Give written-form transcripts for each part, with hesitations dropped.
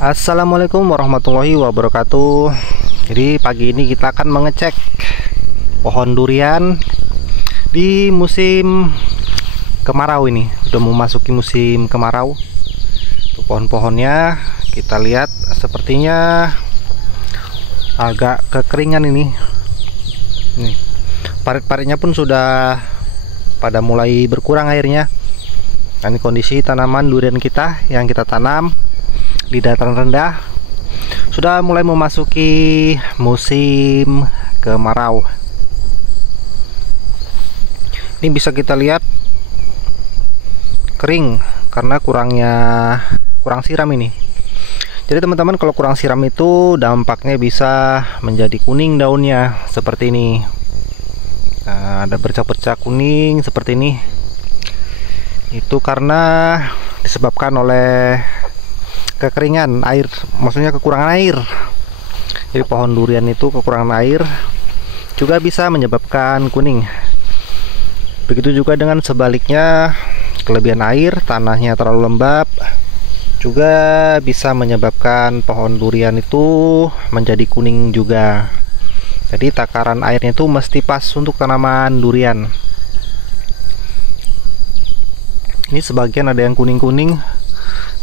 Assalamualaikum warahmatullahi wabarakatuh. Jadi pagi ini kita akan mengecek pohon durian di musim kemarau ini. Udah memasuki musim kemarau. Tuh pohon-pohonnya kita lihat sepertinya agak kekeringan ini. Nih, parit-paritnya pun sudah pada mulai berkurang airnya. Nah, ini kondisi tanaman durian kita yang kita tanam di dataran rendah sudah mulai memasuki musim kemarau. Ini bisa kita lihat kering karena kurang siram ini. Jadi teman-teman, kalau kurang siram itu dampaknya bisa menjadi kuning daunnya seperti ini. Nah, ada bercak-bercak kuning seperti ini. Itu karena disebabkan oleh kekeringan air, maksudnya kekurangan air. Jadi pohon durian itu kekurangan air juga bisa menyebabkan kuning. Begitu juga dengan sebaliknya, kelebihan air, tanahnya terlalu lembab juga bisa menyebabkan pohon durian itu menjadi kuning juga. Jadi takaran airnya itu mesti pas untuk tanaman durian. Ini sebagian ada yang kuning-kuning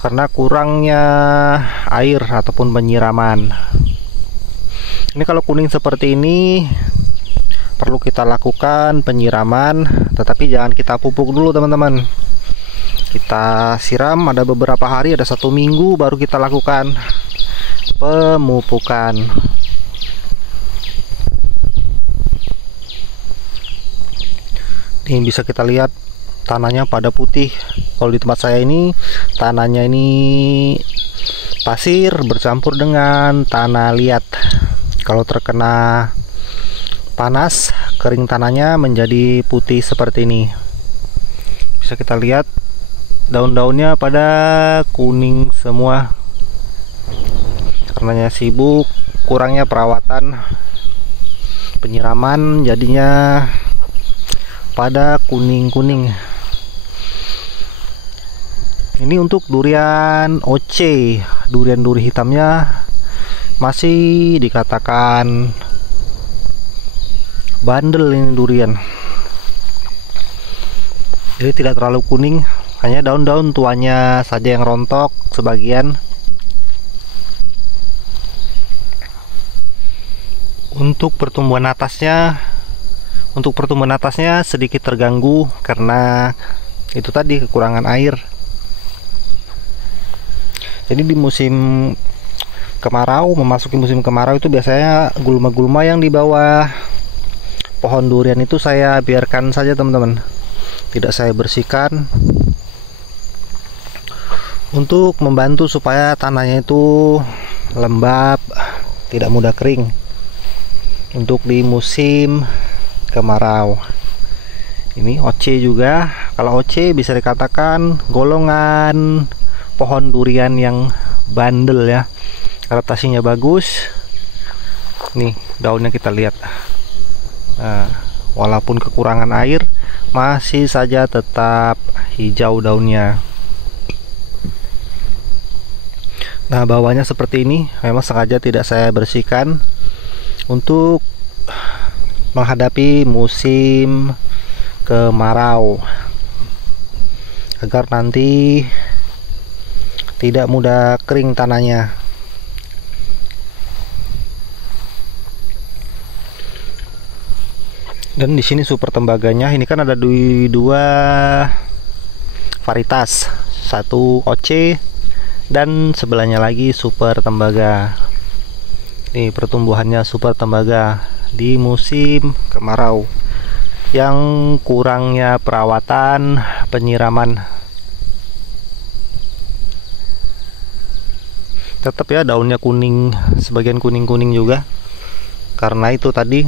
karena kurangnya air ataupun penyiraman. Ini kalau kuning seperti ini perlu kita lakukan penyiraman, tetapi jangan kita pupuk dulu teman-teman. Kita siram ada beberapa hari, ada 1 minggu baru kita lakukan pemupukan. Ini bisa kita lihat tanahnya pada putih. Kalau di tempat saya ini tanahnya ini pasir bercampur dengan tanah liat. Kalau terkena panas, kering tanahnya menjadi putih seperti ini. Bisa kita lihat daun-daunnya pada kuning semua. Karenanya sibuk, kurangnya perawatan, penyiraman, jadinya pada kuning-kuning. Ini untuk durian OC, durian duri hitamnya masih dikatakan bandel ini durian. Jadi tidak terlalu kuning, hanya daun-daun tuanya saja yang rontok sebagian. Untuk pertumbuhan atasnya sedikit terganggu karena itu tadi kekurangan air. Jadi di musim kemarau, memasuki musim kemarau itu biasanya gulma-gulma yang di bawah pohon durian itu saya biarkan saja teman-teman, tidak saya bersihkan untuk membantu supaya tanahnya itu lembab, tidak mudah kering untuk di musim kemarau. Ini OC juga. Kalau OC bisa dikatakan golongan pohon durian yang bandel ya, adaptasinya bagus. Nih daunnya kita lihat. Nah, walaupun kekurangan air masih saja tetap hijau daunnya. Nah, bawahnya seperti ini memang sengaja tidak saya bersihkan untuk menghadapi musim kemarau agar nanti tidak mudah kering tanahnya. Dan di sini super tembaganya ini kan ada dua varietas, satu OC dan sebelahnya lagi super tembaga. Ini pertumbuhannya super tembaga di musim kemarau yang kurangnya perawatan, penyiraman. Tetap ya daunnya kuning, sebagian kuning-kuning juga karena itu tadi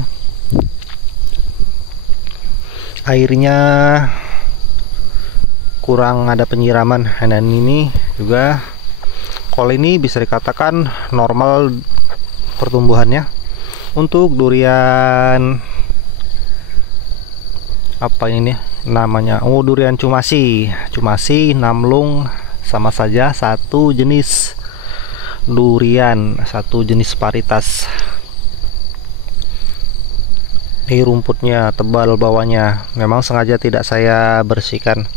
airnya kurang ada penyiraman. Dan ini juga, kalau ini bisa dikatakan normal pertumbuhannya. Untuk durian apa ini namanya, durian cumasi, namlung sama saja satu jenis durian, satu jenis varietas. Ini rumputnya tebal bawahnya, memang sengaja tidak saya bersihkan.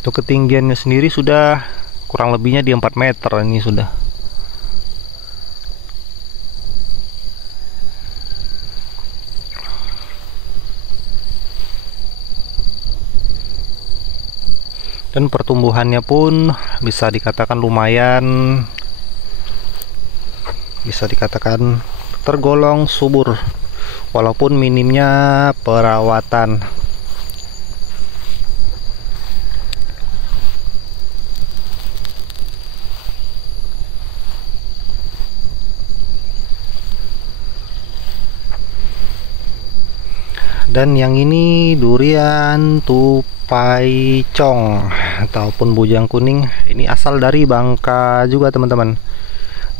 Untuk ketinggiannya sendiri sudah kurang lebihnya di 4 meter ini sudah. Dan pertumbuhannya pun bisa dikatakan lumayan, bisa dikatakan tergolong subur walaupun minimnya perawatan. Dan yang ini durian tupai cong ataupun bujang kuning. Ini asal dari Bangka juga teman-teman.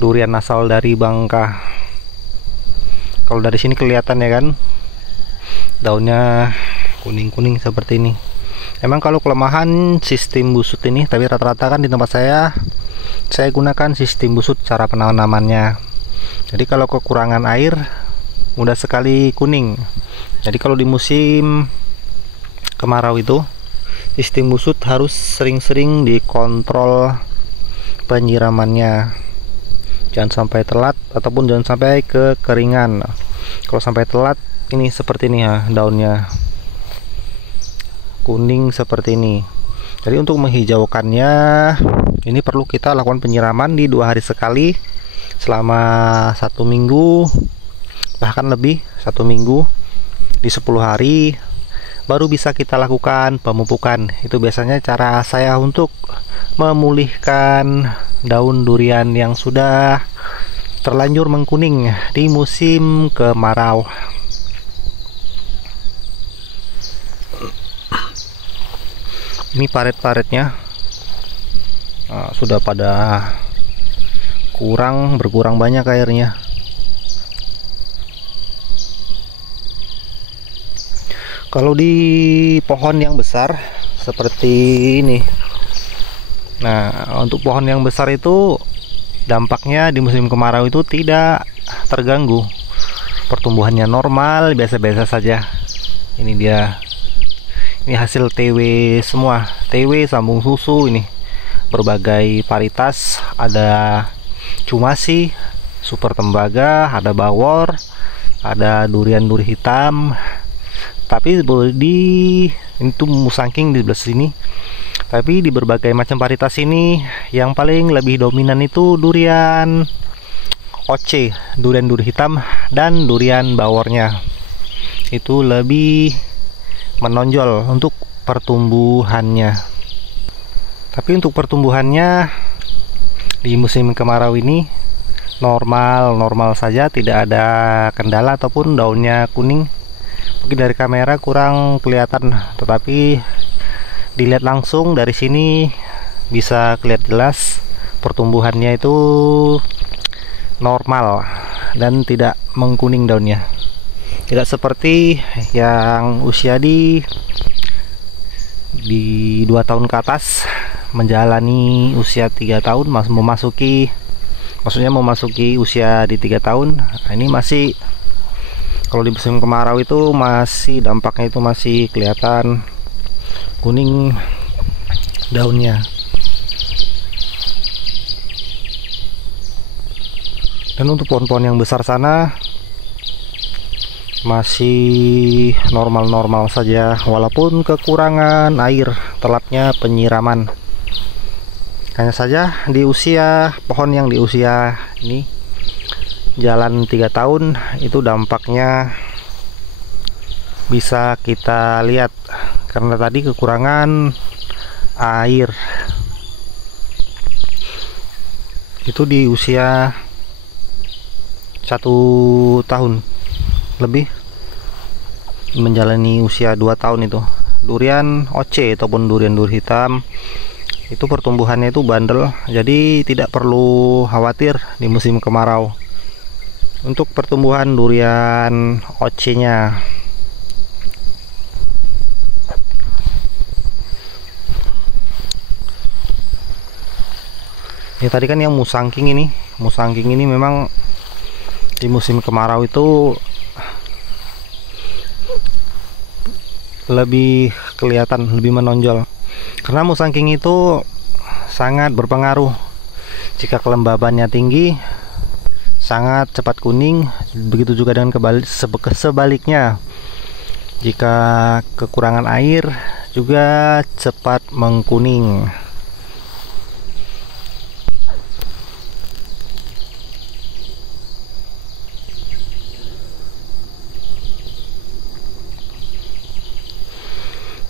Durian asal dari Bangka. Kalau dari sini kelihatan ya kan, daunnya kuning-kuning seperti ini. Emang kalau kelemahan sistem busut ini, tapi rata-rata kan di tempat saya gunakan sistem busut cara penanamannya. Jadi kalau kekurangan air mudah sekali kuning. Jadi kalau di musim kemarau itu sistem busut harus sering-sering dikontrol penyiramannya. Jangan sampai telat ataupun jangan sampai kekeringan. Kalau sampai telat ini seperti ini ya, daunnya kuning seperti ini. Jadi untuk menghijaukannya ini perlu kita lakukan penyiraman di 2 hari sekali selama 1 minggu, bahkan lebih 1 minggu. Di 10 hari baru bisa kita lakukan pemupukan. Itu biasanya cara saya untuk memulihkan daun durian yang sudah terlanjur mengkuning di musim kemarau. Ini paret-paretnya sudah pada berkurang banyak airnya. Kalau di pohon yang besar seperti ini, nah untuk pohon yang besar itu dampaknya di musim kemarau itu tidak terganggu, pertumbuhannya normal, biasa-biasa saja. Ini dia, ini hasil TW semua, TW sambung susu, ini berbagai varietas, ada cumasi, super tembaga, ada bawor, ada durian duri hitam. Tapi ini tuh musangking di sebelah sini. Tapi di berbagai macam varietas ini yang paling lebih dominan itu durian OC, durian duri hitam, dan durian bawornya. Itu lebih menonjol untuk pertumbuhannya. Tapi untuk pertumbuhannya di musim kemarau ini normal saja, tidak ada kendala ataupun daunnya kuning. Mungkin dari kamera kurang kelihatan, tetapi dilihat langsung dari sini bisa kelihatan jelas pertumbuhannya itu normal dan tidak mengkuning daunnya. Tidak seperti yang usia di 2 tahun ke atas menjalani usia 3 tahun memasuki usia di 3 tahun. Nah, ini masih, kalau di musim kemarau itu masih dampaknya itu masih kelihatan kuning daunnya. Dan untuk pohon-pohon yang besar sana masih normal-normal saja walaupun kekurangan air, telatnya penyiraman. Hanya saja di usia pohon yang di usia ini jalan 3 tahun itu dampaknya bisa kita lihat karena tadi kekurangan air. Itu di usia 1 tahun lebih menjalani usia 2 tahun itu. Durian OC ataupun durian duri hitam itu pertumbuhannya itu bandel, jadi tidak perlu khawatir di musim kemarau untuk pertumbuhan durian OC-nya. Ya tadi kan yang musangking ini memang di musim kemarau itu lebih kelihatan, lebih menonjol. Karena musangking itu sangat berpengaruh. Jika kelembabannya tinggi, sangat cepat kuning. Begitu juga dengan sebaliknya. Jika kekurangan air, juga cepat mengkuning.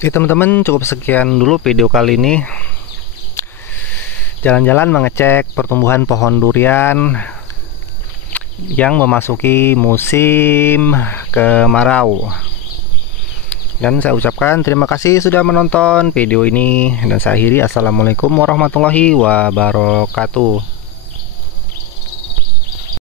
Oke teman-teman, cukup sekian dulu video kali ini. Jalan-jalan mengecek pertumbuhan pohon durian yang memasuki musim kemarau. Dan saya ucapkan terima kasih sudah menonton video ini. Dan saya akhiri, assalamualaikum warahmatullahi wabarakatuh.